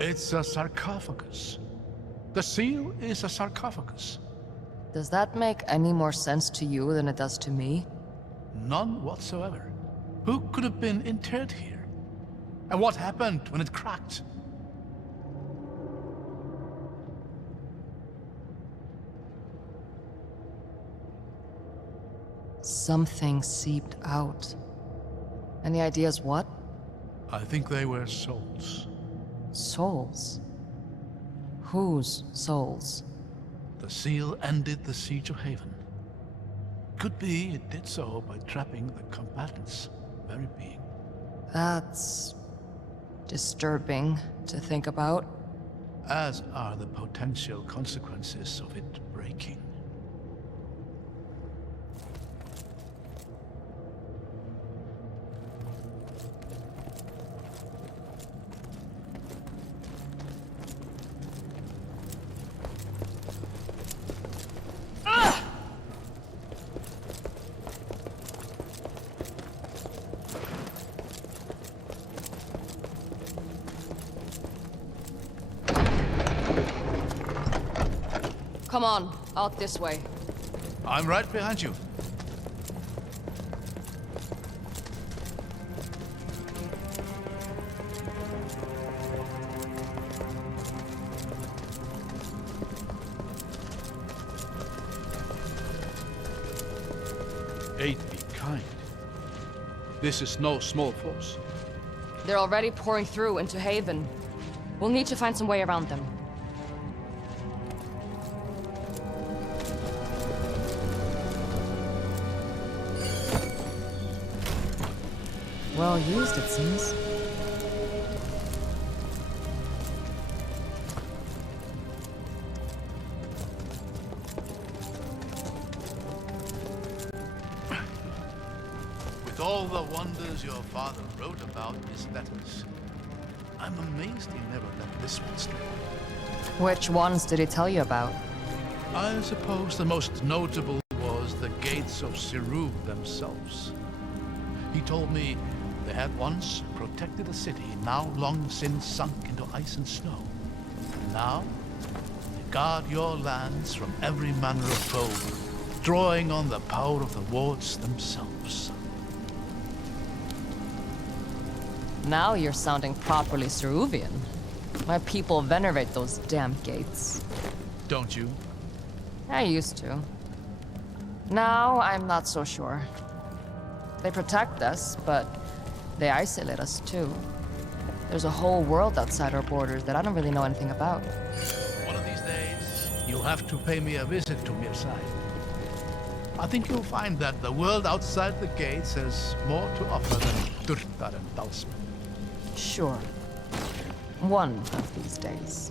It's a sarcophagus. The seal is a sarcophagus. Does that make any more sense to you than it does to me? None whatsoever. Who could have been interred here? And what happened when it cracked? Something seeped out. Any ideas what? I think they were souls. Souls? Whose souls? The seal ended the siege of Haven. Could be it did so by trapping the combatants' very being. That's disturbing to think about. As are the potential consequences of it breaking. Come on, out this way. I'm right behind you. Aid be kind. This is no small force. They're already pouring through into Haven. We'll need to find some way around them. Well used, it seems. With all the wonders your father wrote about in his letters, I'm amazed he never let this one slip. Which ones did he tell you about? I suppose the most notable was the gates of Siru themselves. He told me they had once protected a city now long since sunk into ice and snow. And now, they guard your lands from every manner of foe, drawing on the power of the wards themselves. Now you're sounding properly Ceruvian. My people venerate those damn gates. Don't you? I used to. Now I'm not so sure. They protect us, but they isolate us too. There's a whole world outside our borders that I don't really know anything about. One of these days, you'll have to pay me a visit to Mirsai. I think you'll find that the world outside the gates has more to offer than Durtar and Dalsman. Sure. One of these days.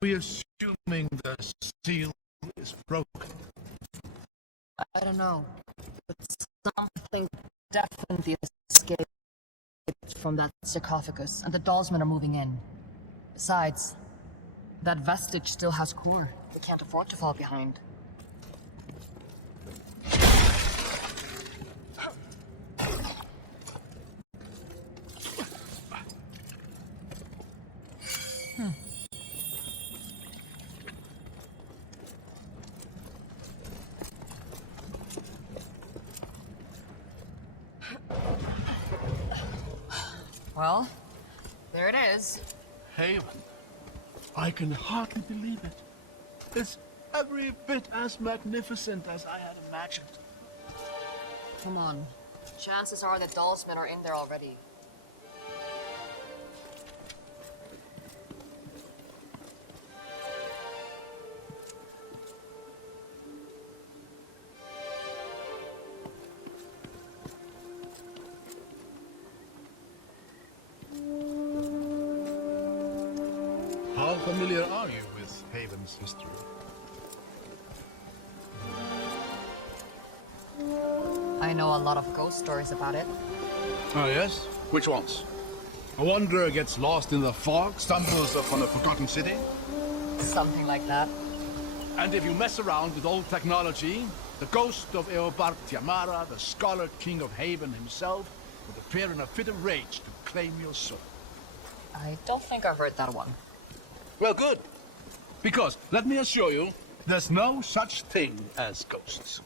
we assuming the seal is broken? I don't know, but something definitely escaped from that sarcophagus, and the Dalsmen are moving in. Besides, that vestige still has core. We can't afford to fall behind. Well, there it is. Haven. I can hardly believe it. It's every bit as magnificent as I had imagined. Come on. Chances are the Dalsmen are in there already. How familiar are you with Haven's history? I know a lot of ghost stories about it. Oh, yes? Which ones? A wanderer gets lost in the fog, stumbles upon a forgotten city? Something like that. And if you mess around with old technology, the ghost of Eobard Tiamara, the scholar king of Haven himself, would appear in a fit of rage to claim your soul. I don't think I heard that one. Well, good. Because, let me assure you, there's no such thing as ghosts.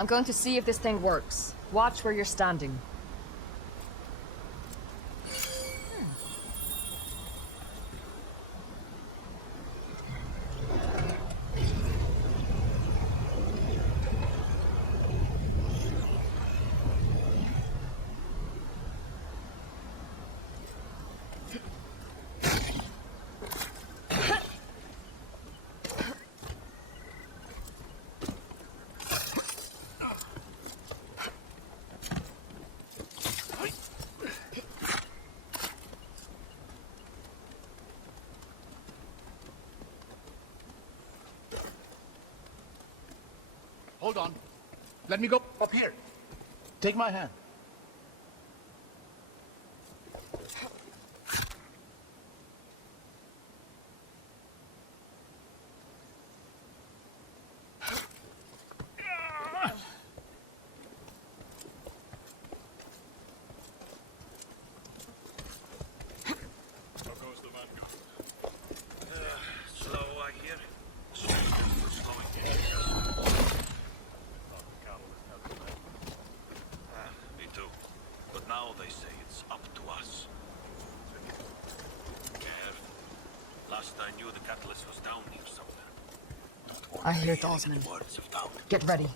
I'm going to see if this thing works. Watch where you're standing. Hold on. Let me go up here. Take my hand. I knew the catalyst was down here somewhere. I hear Dalsman. Get ready.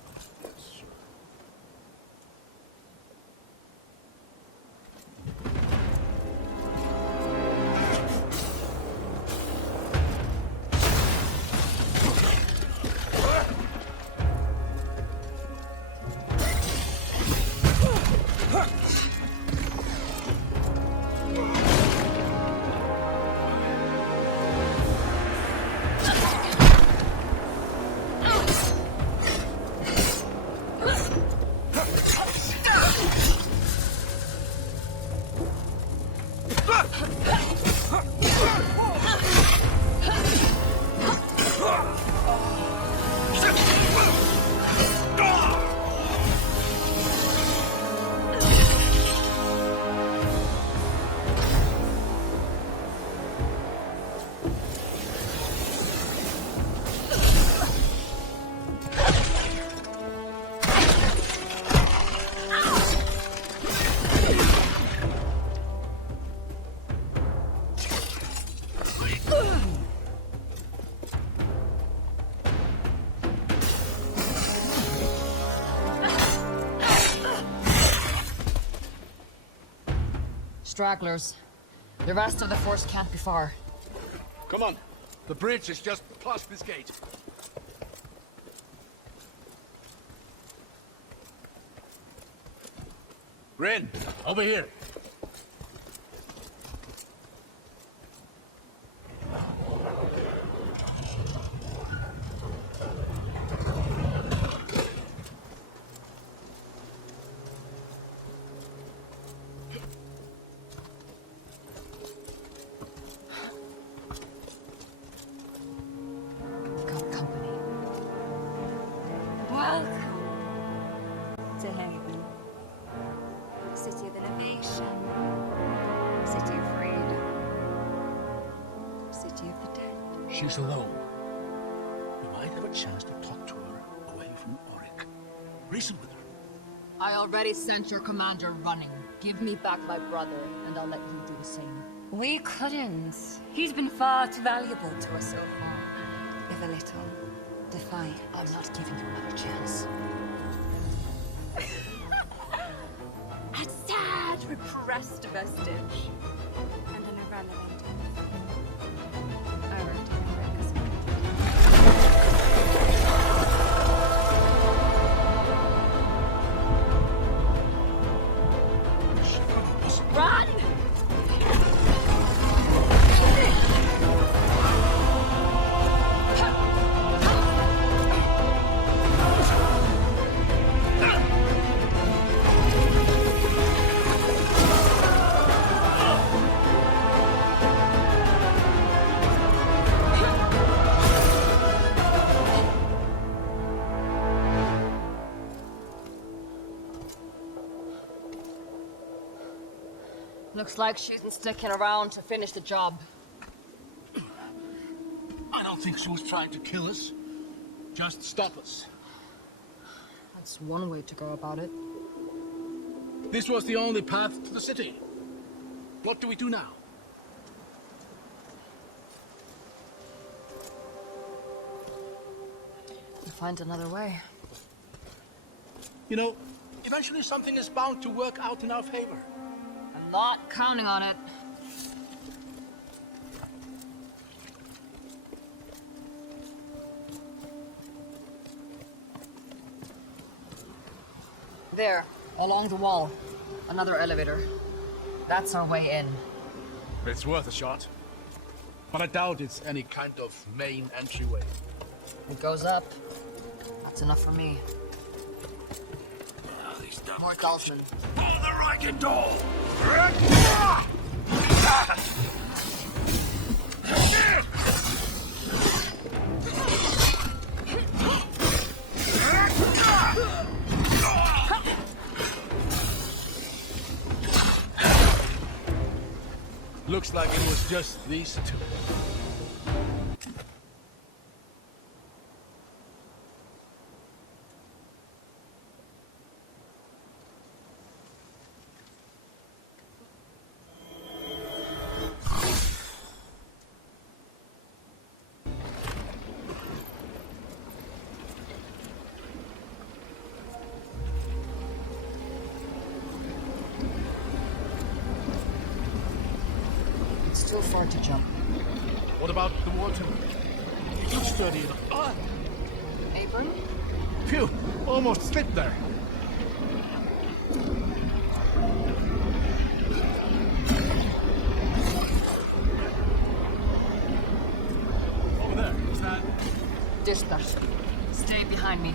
Stragglers. The rest of the force can't be far. Come on. The bridge is just past this gate. Rin, over here. Got company. Welcome to Haven. City of innovation. City of freedom. City of the dead. She's alone. You might have a chance to talk to her away from Auric. Reason with her. I already sent your commander running. Give me back my brother, and I'll let you do the same. We couldn't. He's been far too valuable to us so far. If a little defiant. I'm not giving you another chance. A sad, repressed vestige. And an irrelevant. I wrote down Run! Looks like she isn't sticking around to finish the job. I don't think she was trying to kill us. Just stop us. That's one way to go about it. This was the only path to the city. What do we do now? We'll find another way. You know, eventually something is bound to work out in our favor. I'm not counting on it. There, along the wall. Another elevator. That's our way in. It's worth a shot. But I doubt it's any kind of main entryway. It goes up. That's enough for me. Oh, these dumb More Gaussman. Pull the rocket door! Looks like it was just these two. It's too far to jump. What about the water? It looks sturdy enough. Ah! Apron? Phew! Almost slipped there. Over there. Is that? Dispatch. Stay behind me.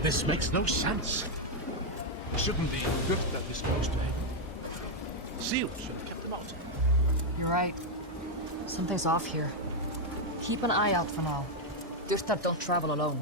This makes no sense. Shouldn't be drift that this close to him. Seal should have kept him out. You're right. Something's off here. Keep an eye out for now. Gustav don't travel alone.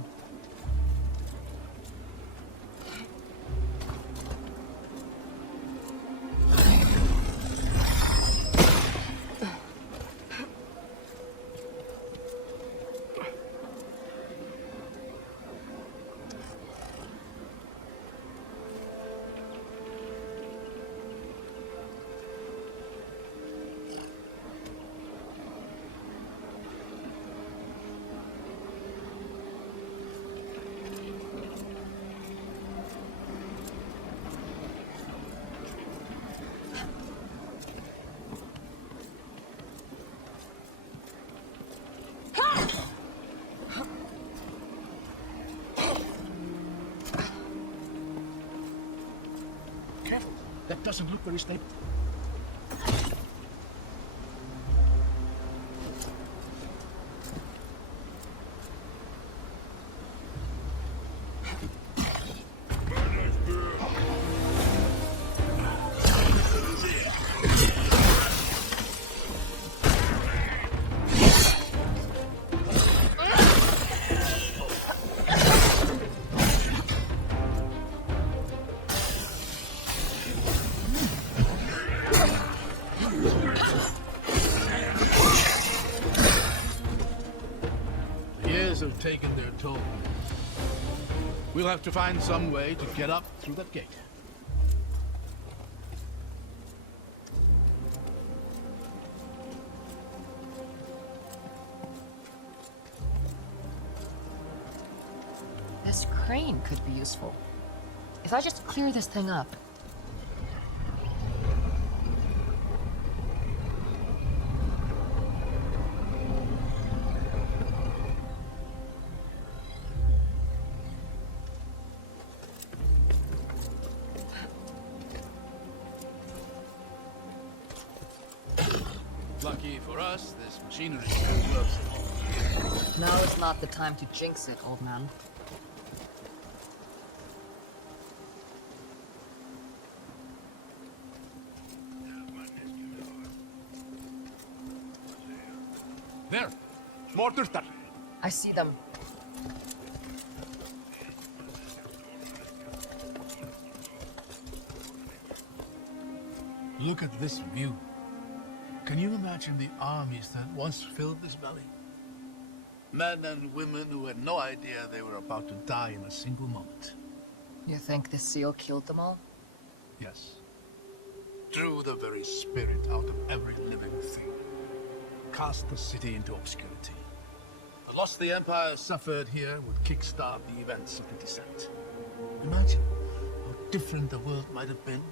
That doesn't look very stable. Have taken their toll. We'll have to find some way to get up through that gate. This crane could be useful. If I just clear this thing up. Lucky for us, this machinery still works. Now is not the time to jinx it, old man. There! Mortars there! I see them. Look at this view. Can you imagine the armies that once filled this valley? Men and women who had no idea they were about to die in a single moment. You think the seal killed them all? Yes. Drew the very spirit out of every living thing. Cast the city into obscurity. The loss the Empire suffered here would kickstart the events of the descent. Imagine how different the world might have been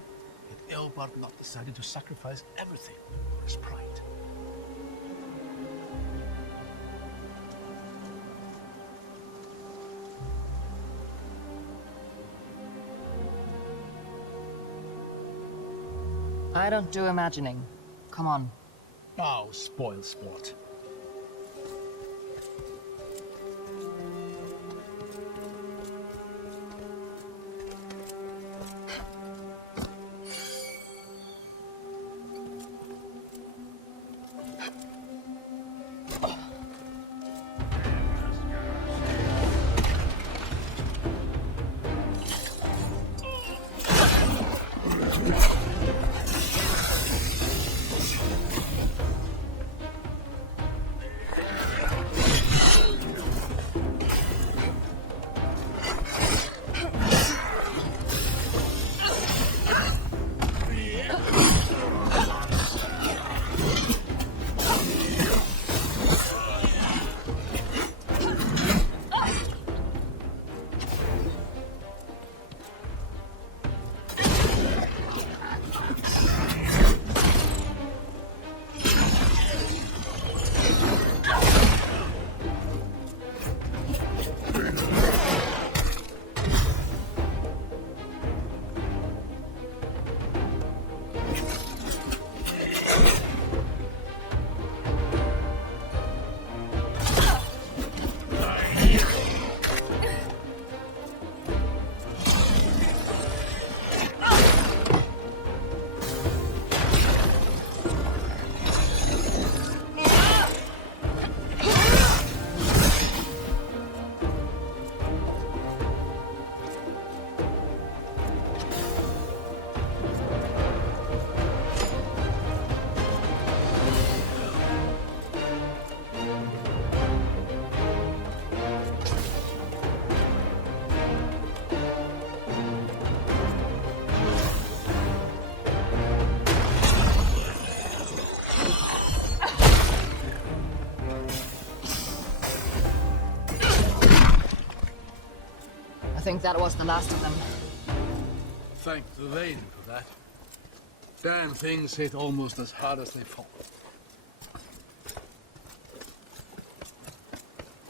if Eobard not decided to sacrifice everything for his pride. I don't do imagining. Come on. Oh, spoil sport. I think that was the last of them. Thank the lady for that. Damn things hit almost as hard as they fall.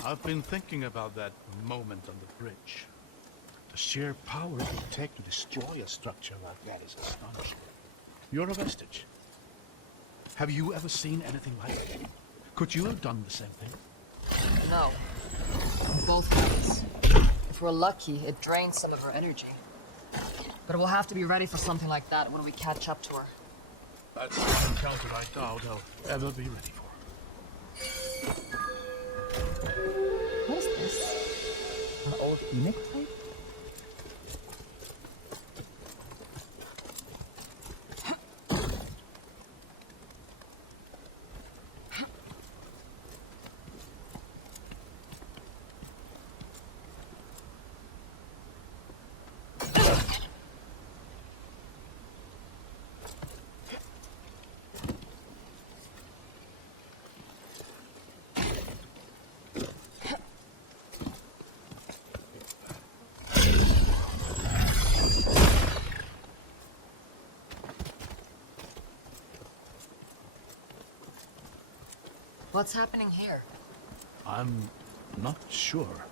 I've been thinking about that moment on the bridge. The sheer power it would take to destroy a structure like that is astonishing. You're a vestige. Have you ever seen anything like it? Could you have done the same thing? No. Both ways. If we're lucky, it drains some of her energy. But we'll have to be ready for something like that when we catch up to her. That's an encounter I doubt I'll ever be ready for. What is this? An old Phoenix type? What's happening here? I'm not sure.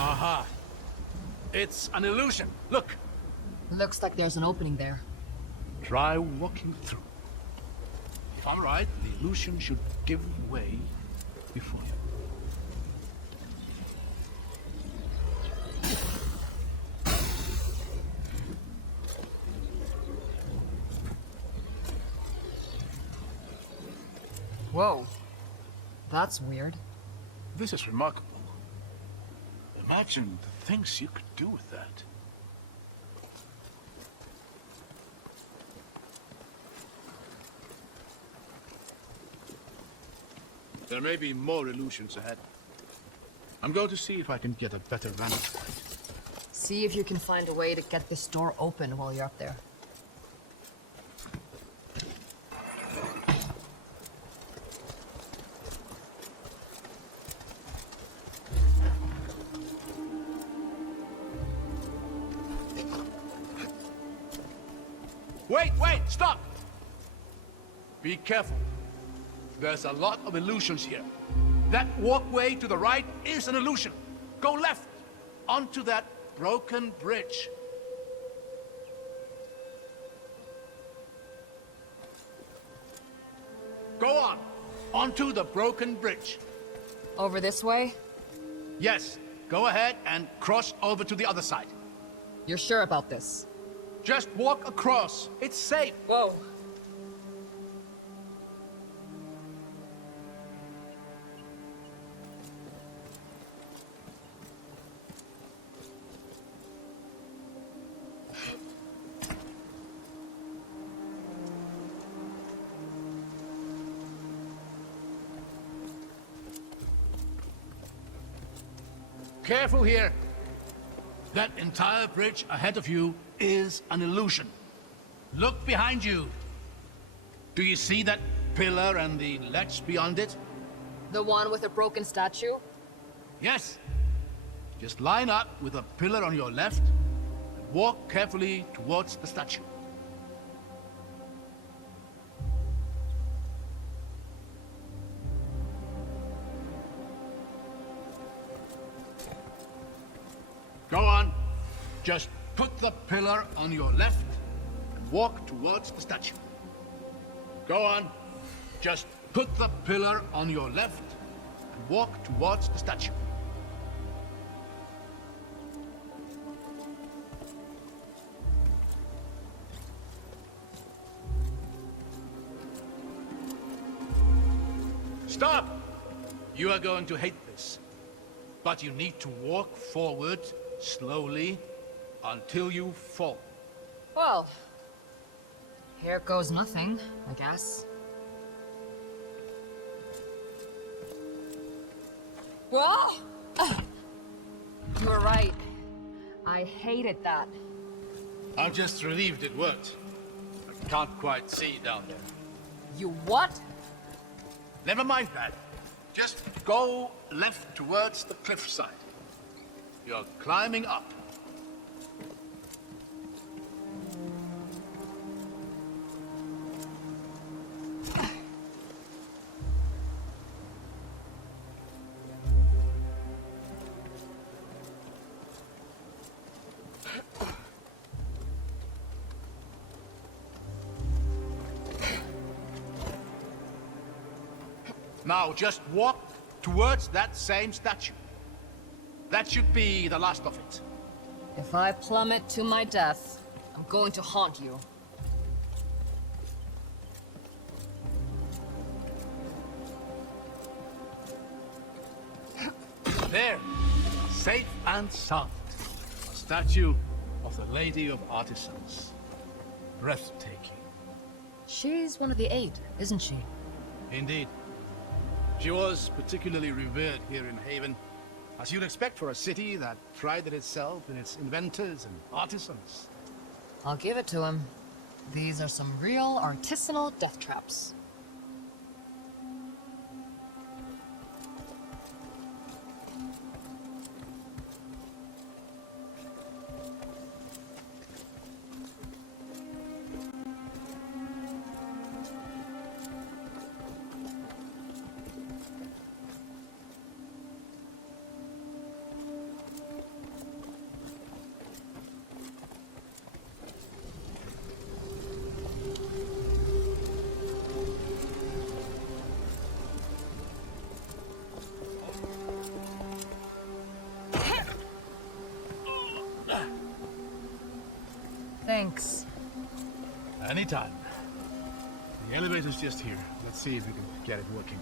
Aha! It's an illusion. Look! Looks like there's an opening there. Try walking through. All right, the illusion should give way before you. Whoa. That's weird. This is remarkable. Imagine the things you could do with that. There may be more illusions ahead. I'm going to see if I can get a better vantage point. See if you can find a way to get this door open while you're up there. Wait, stop! Be careful. There's a lot of illusions here. That walkway to the right is an illusion. Go left, onto that broken bridge. Go on, onto the broken bridge. Over this way? Yes, go ahead and cross over to the other side. You're sure about this? Just walk across. It's safe. Whoa. Careful here. That entire bridge ahead of you is an illusion. Look behind you. Do you see that pillar and the ledge beyond it? The one with a broken statue? Yes. Just line up with a pillar on your left and walk carefully towards the statue. Go on. Just put the pillar on your left and walk towards the statue. Go on. Just put the pillar on your left and walk towards the statue. Stop! You are going to hate this, but you need to walk forward slowly until you fall. Well, here goes nothing, I guess. Whoa! You were right. I hated that. I'm just relieved it worked. I can't quite see down there. You what? Never mind that. Just go left towards the cliffside. You're climbing up. Now, just walk towards that same statue. That should be the last of it. If I plummet to my death, I'm going to haunt you. There, safe and sound. A statue of the Lady of Artisans. Breathtaking. She's one of the Eight, isn't she? Indeed. She was particularly revered here in Haven, as you'd expect for a city that prided itself in its inventors and artisans. I'll give it to him. These are some real artisanal death traps. Thanks. Anytime. The elevator's just here. Let's see if we can get it working.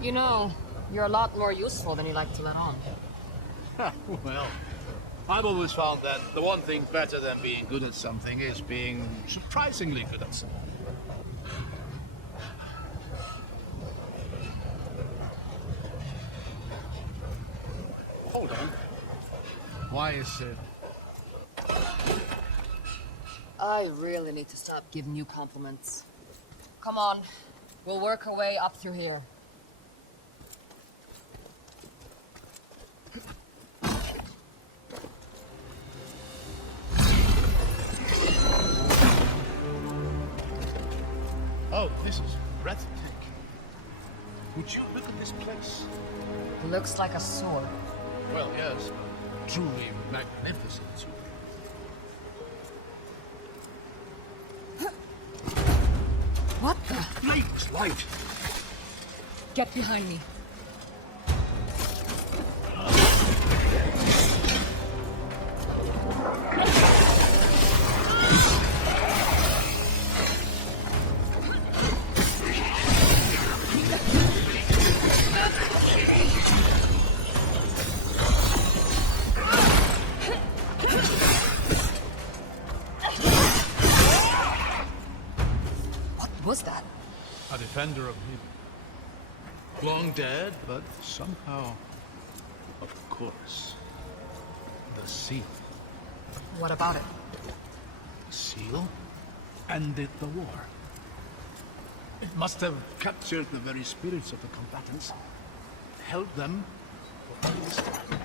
You know, you're a lot more useful than you like to let on. Well, I've always found that the one thing better than being good at something is being surprisingly good at something. Hold on. Why is it? I really need to stop giving you compliments. Come on, we'll work our way up through here. Oh, this is breathtaking. Would you look at this place? Looks like a sword. Well, yes, truly magnificent. What the? Flames, light. Get behind me. What was that? A defender of Haven. Long dead, but somehow, of course, the seal. What about it? The seal ended the war. It must have captured the very spirits of the combatants, held them for all this time.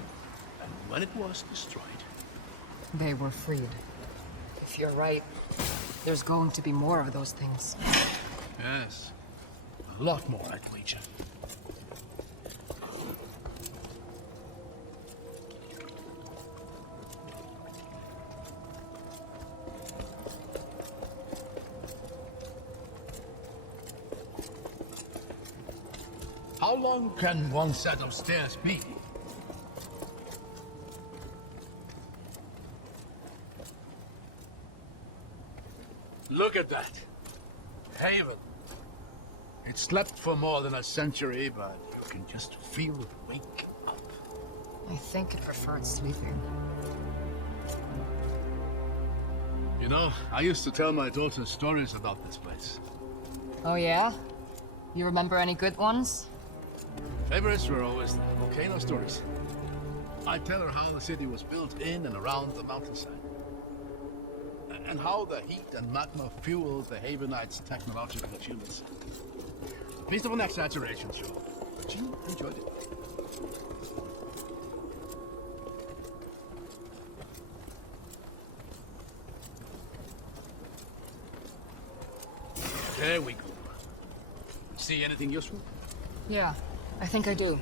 And when it was destroyed, They were freed. If you're right, there's going to be more of those things. yes, a lot more, I'd wager. How long can one set of stairs be? Look at that. Haven. It slept for more than a century, but you can just feel it wake up. I think it preferred sleeping. You know, I used to tell my daughter stories about this place. Oh yeah? You remember any good ones? Favorites were always the volcano stories. I'd tell her how the city was built in and around the mountainside. And how the heat and magma fueled the Havenites' technological achievements. Piece of an exaggeration, sure. But she enjoyed it. There we go. See anything useful? Yeah, I think I do.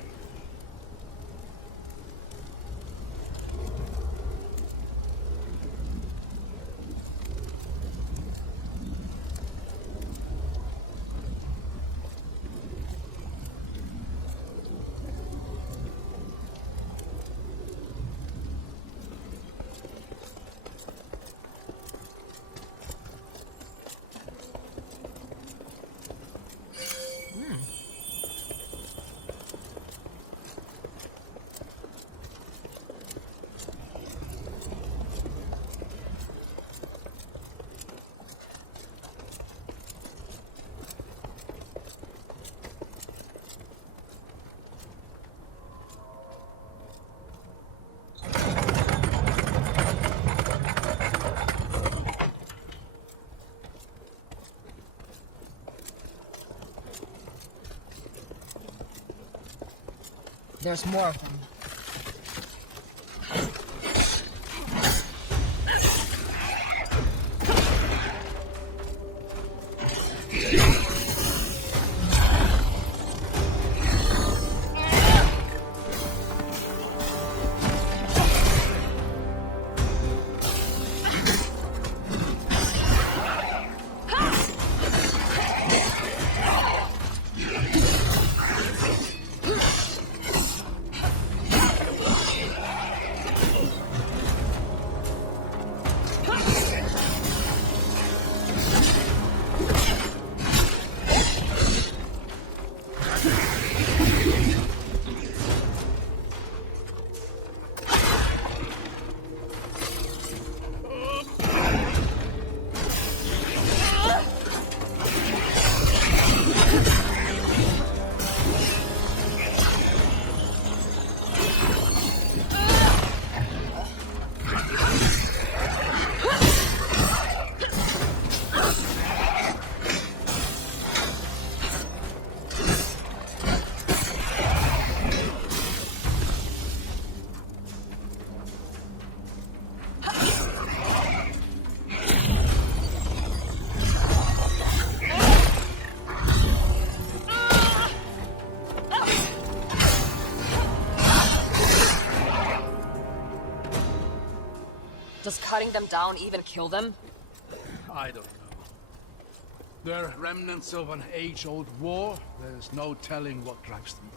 There's more of them. Does cutting them down even kill them? I don't know. They're remnants of an age-old war. There's no telling what drives them.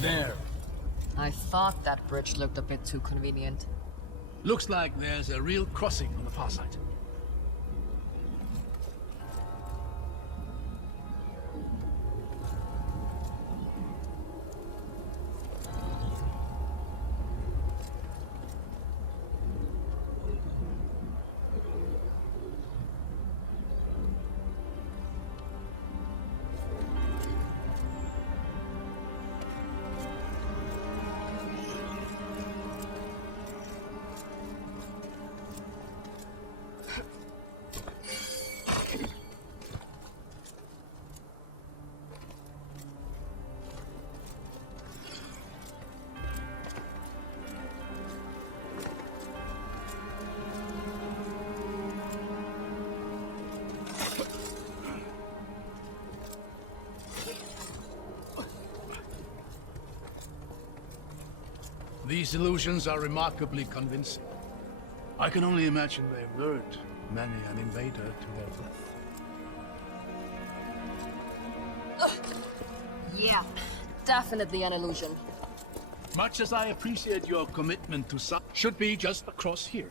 There. I thought that bridge looked a bit too convenient. Looks like there's a real crossing on the far side. These illusions are remarkably convincing. I can only imagine they've lured many an invader to their death. Yeah, definitely an illusion. Much as I appreciate your commitment to should be just across here.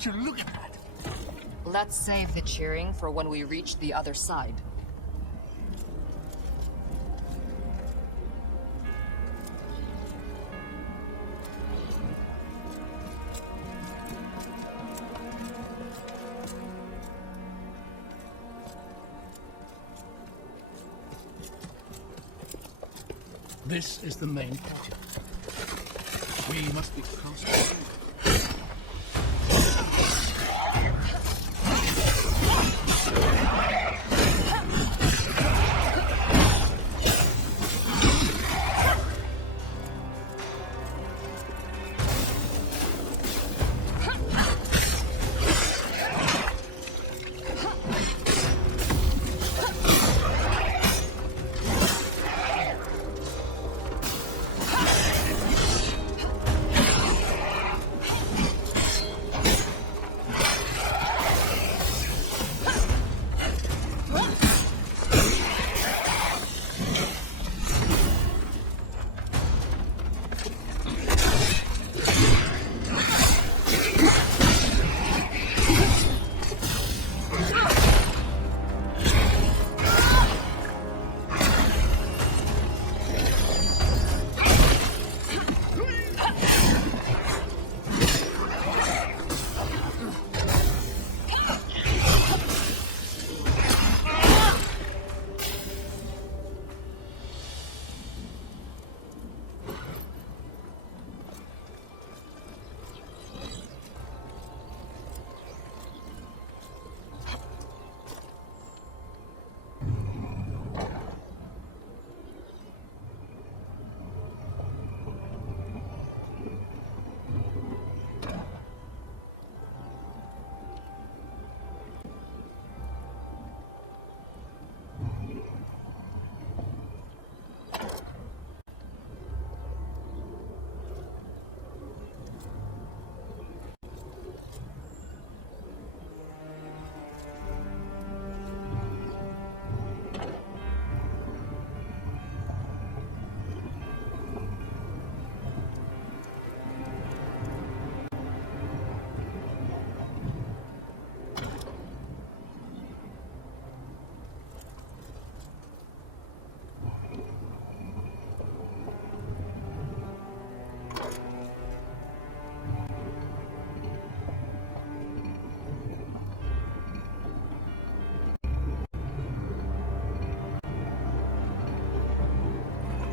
what you're looking at. Let's save the cheering for when we reach the other side. This is the main portal. We must be close.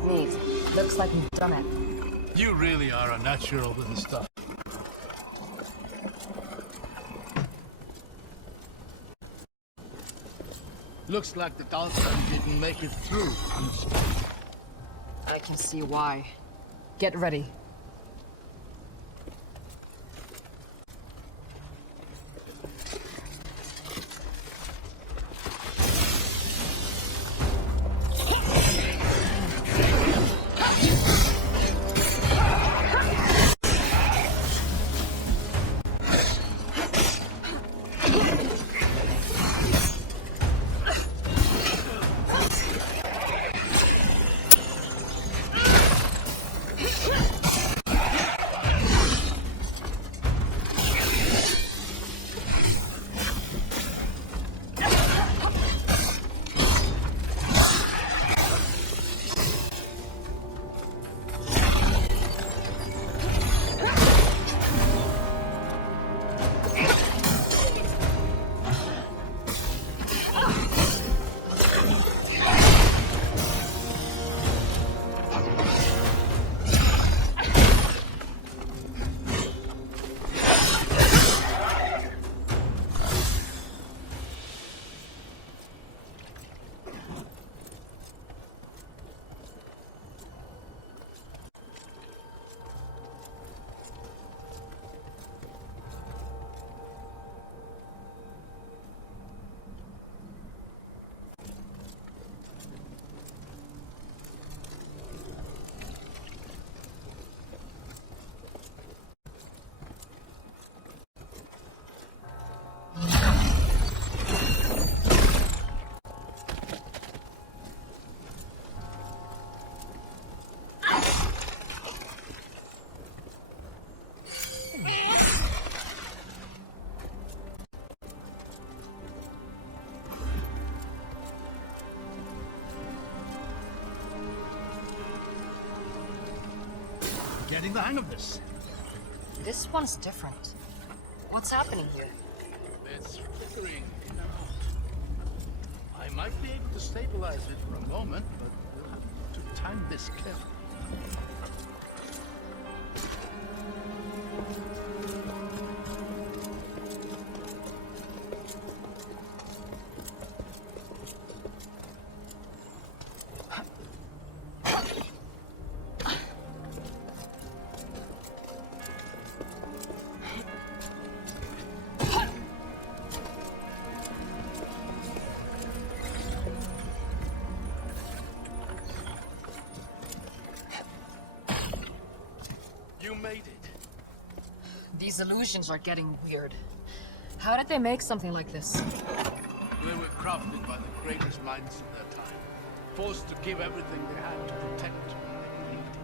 Neat. Looks like we've done it. You really are a natural with the stuff. Looks like the dolphin didn't make it through. I can see why. Get ready. getting the hang of this. This one's different. What's happening here? It's flickering in and out. I might be able to stabilize it for a moment, but we'll have to time this carefully. You made it. These illusions are getting weird. How did they make something like this? They were crafted by the greatest minds of their time, forced to give everything they had to protect what they believed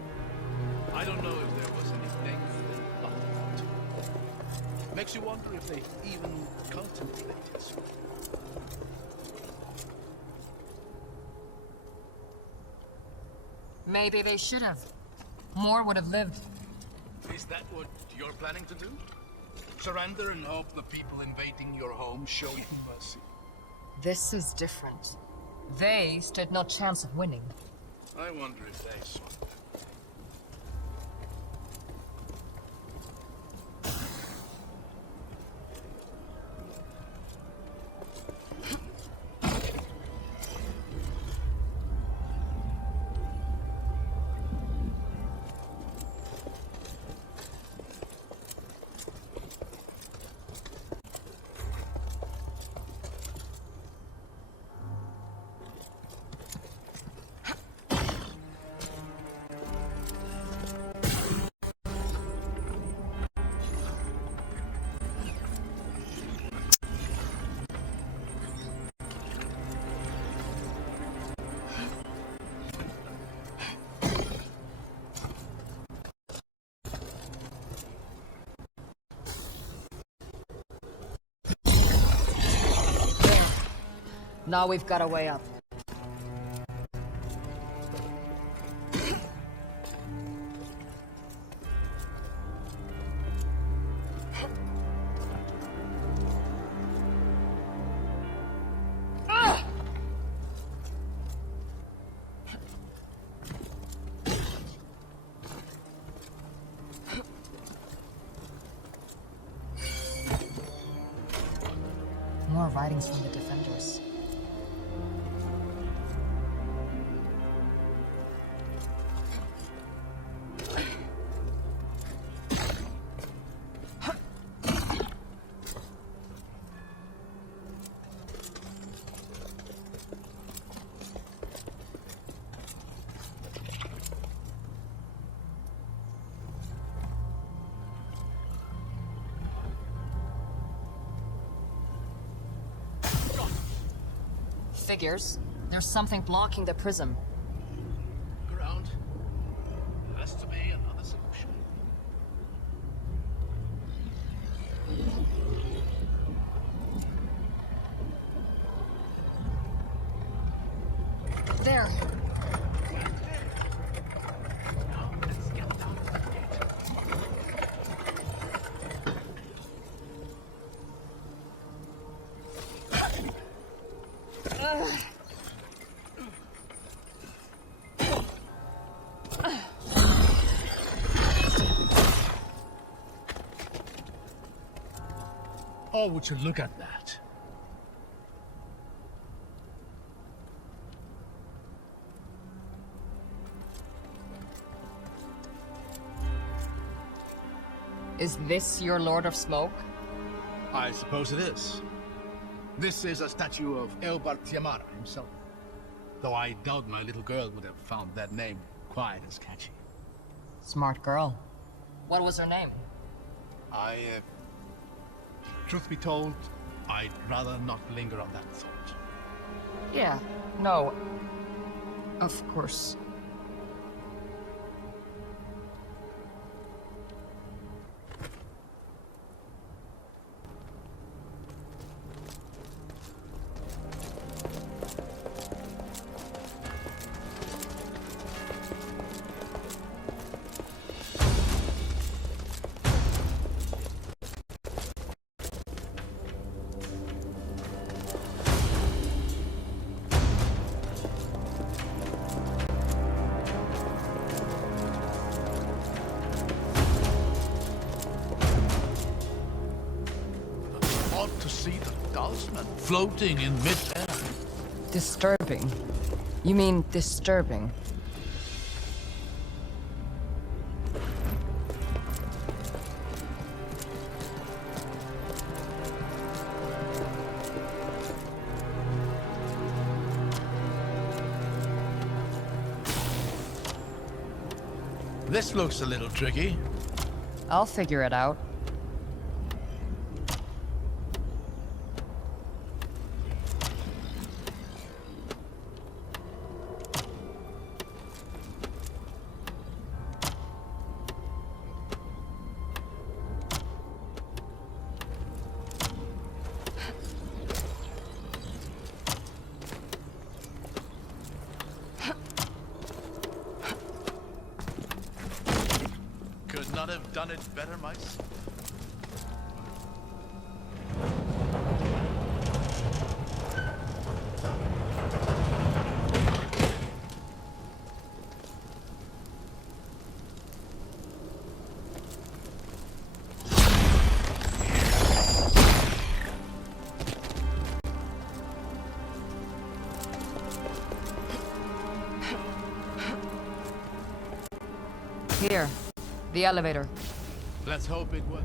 in. I don't know if there was anything they loved about it. Makes you wonder if they even contemplated it. Maybe they should have. More would have lived. Is that what you're planning to do? Surrender and hope the people invading your home show you mercy? This is different. They stood no chance of winning. I wonder if they saw that. Now we've got a way up. More writings from the defenders. Figures. There's something blocking the prism. Around. Has to be another solution. There. Now let's get down to the gate. Oh, would you look at that? Is this your Lord of Smoke? I suppose it is. This is a statue of Eobard Tiamara himself. Though I doubt my little girl would have found that name quite as catchy. Smart girl. What was her name? Truth be told, I'd rather not linger on that thought. Yeah, no. Of course. floating in mid-air. Disturbing. You mean disturbing? This looks a little tricky. I'll figure it out. Could not have done it better myself. Here. The elevator. Let's hope it works.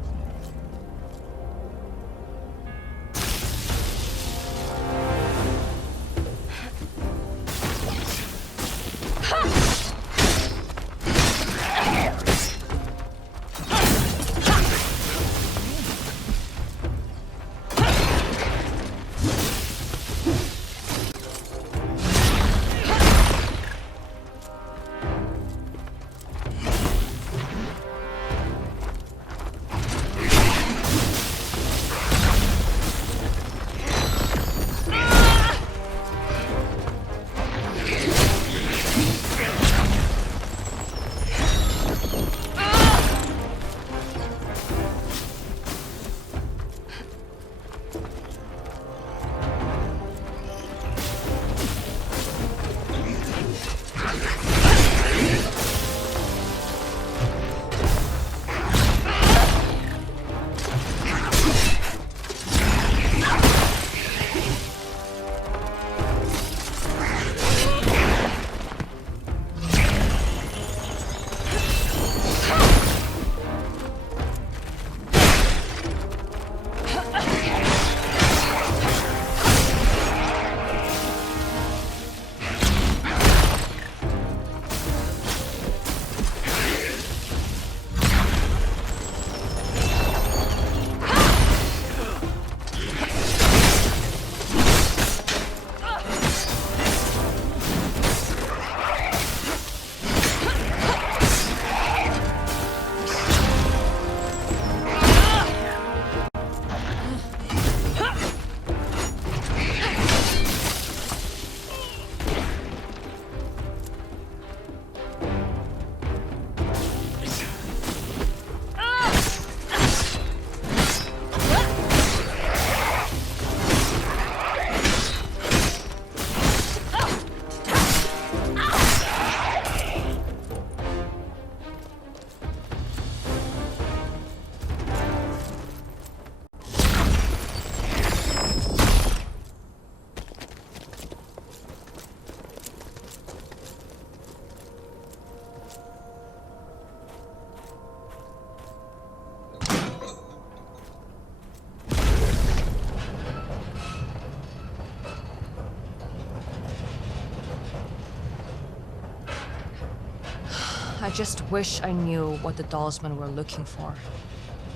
I just wish I knew what the Dalsmen were looking for.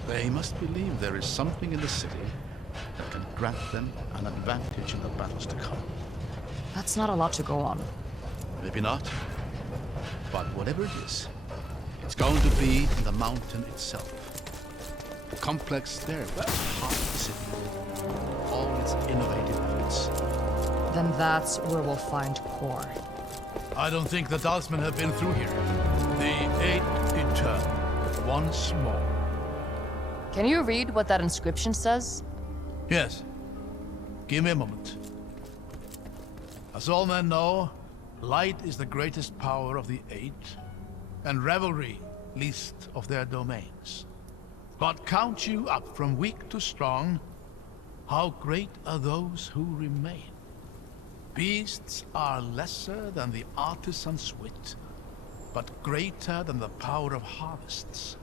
They must believe there is something in the city that can grant them an advantage in the battles to come. That's not a lot to go on. Maybe not. But whatever it is, it's going to be in the mountain itself. The complex there, the heart of the city, with all its innovative elements. Then that's where we'll find core. I don't think the Dalsmen have been through here. The Eight Eternal, once more. Can you read what that inscription says? Yes. Give me a moment. As all men know, light is the greatest power of the Eight, and revelry least of their domains. God counts you up from weak to strong, How great are those who remain? Beasts are lesser than the artisan's wit, but greater than the power of harvests.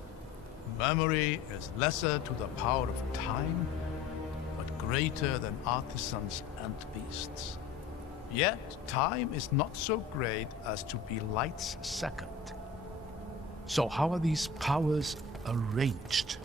Memory is lesser to the power of time, but greater than artisans and beasts. Yet time is not so great as to be light's second. So how are these powers arranged?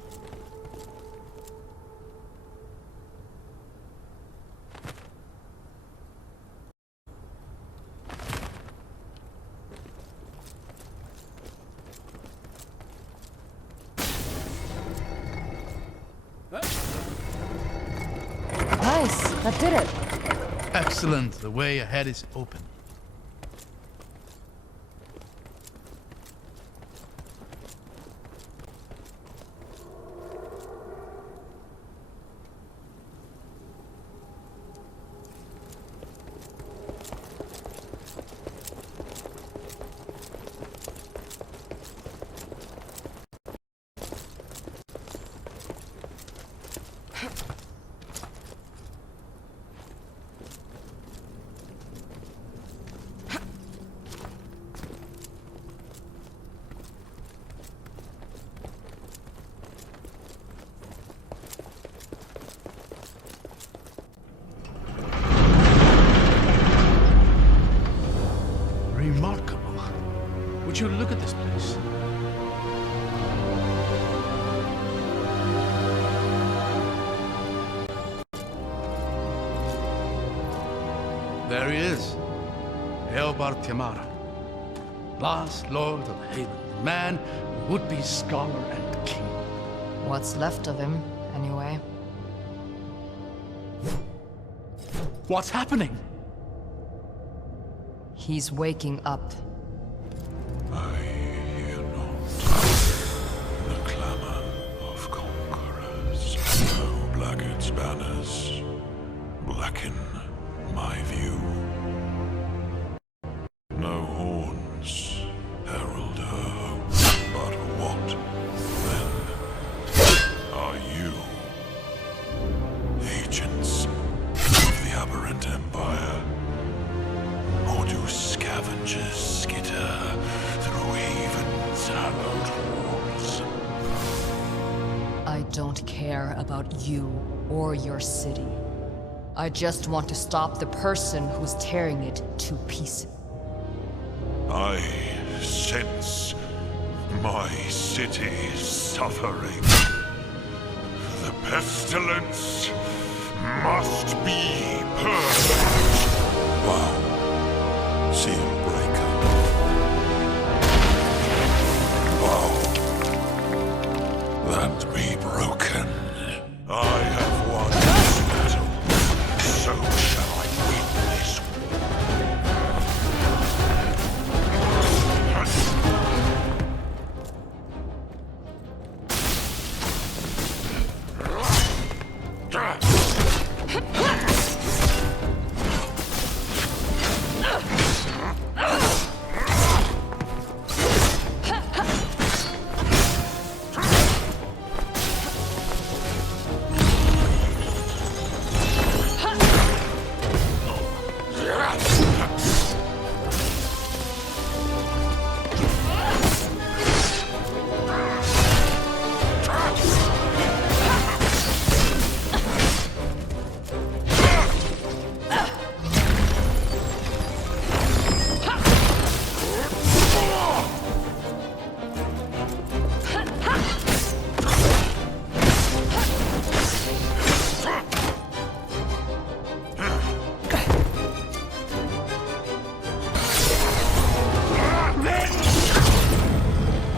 Nice, that did it. Excellent, the way ahead is open. Remarkable. Would you look at this place? There he is, Eobar Tiamara, last lord of Haven, man, would-be scholar and king. What's left of him, anyway? What's happening? He's waking up. I hear not the clamor of conquerors. No Blackett's banners blacken my view. No horns herald her hope. But what, then, are you? Agents of the Aberrant Empire? Or do scavengers skitter through Haven's hallowed halls? I don't care about you or your city. I just want to stop the person who's tearing it to pieces. I sense my city's suffering. The pestilence must be purged. Wow. Seal breaker. Wow. Land be broken. I have won this battle. So shall I win this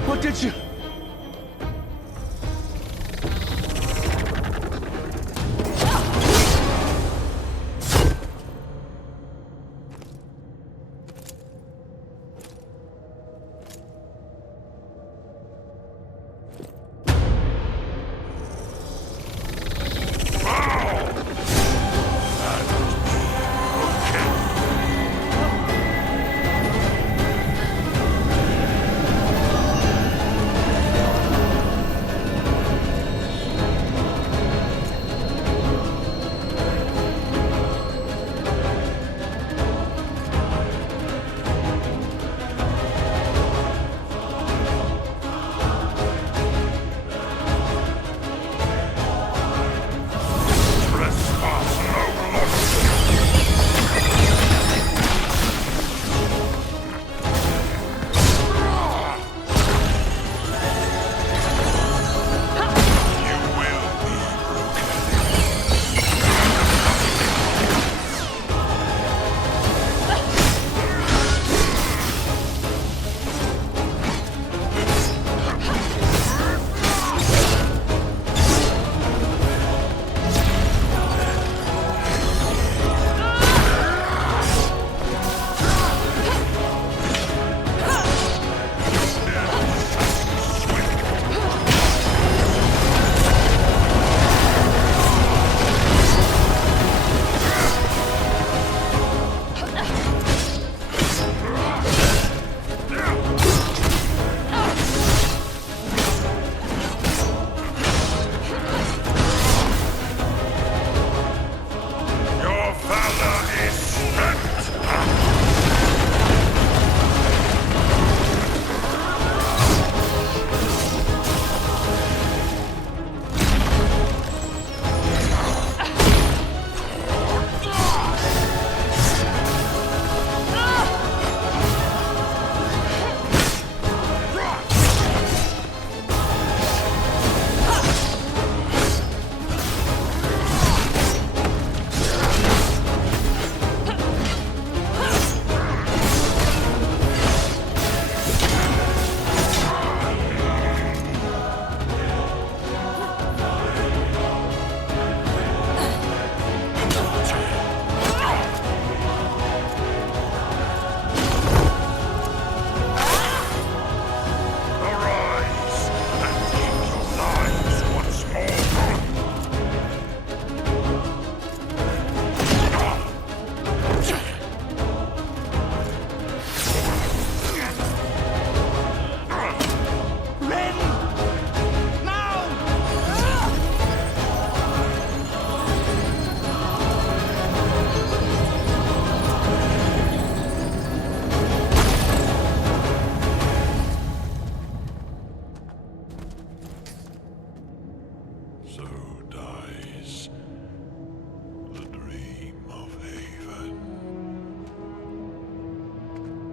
What did you...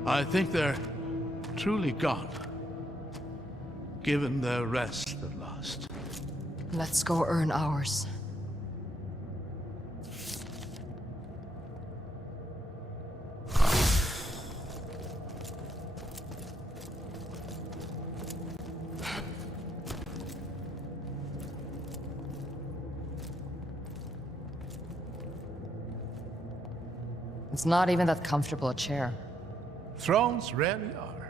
I think they're truly gone. Given their rest at last. Let's go earn ours. It's not even that comfortable a chair. Thrones rarely are.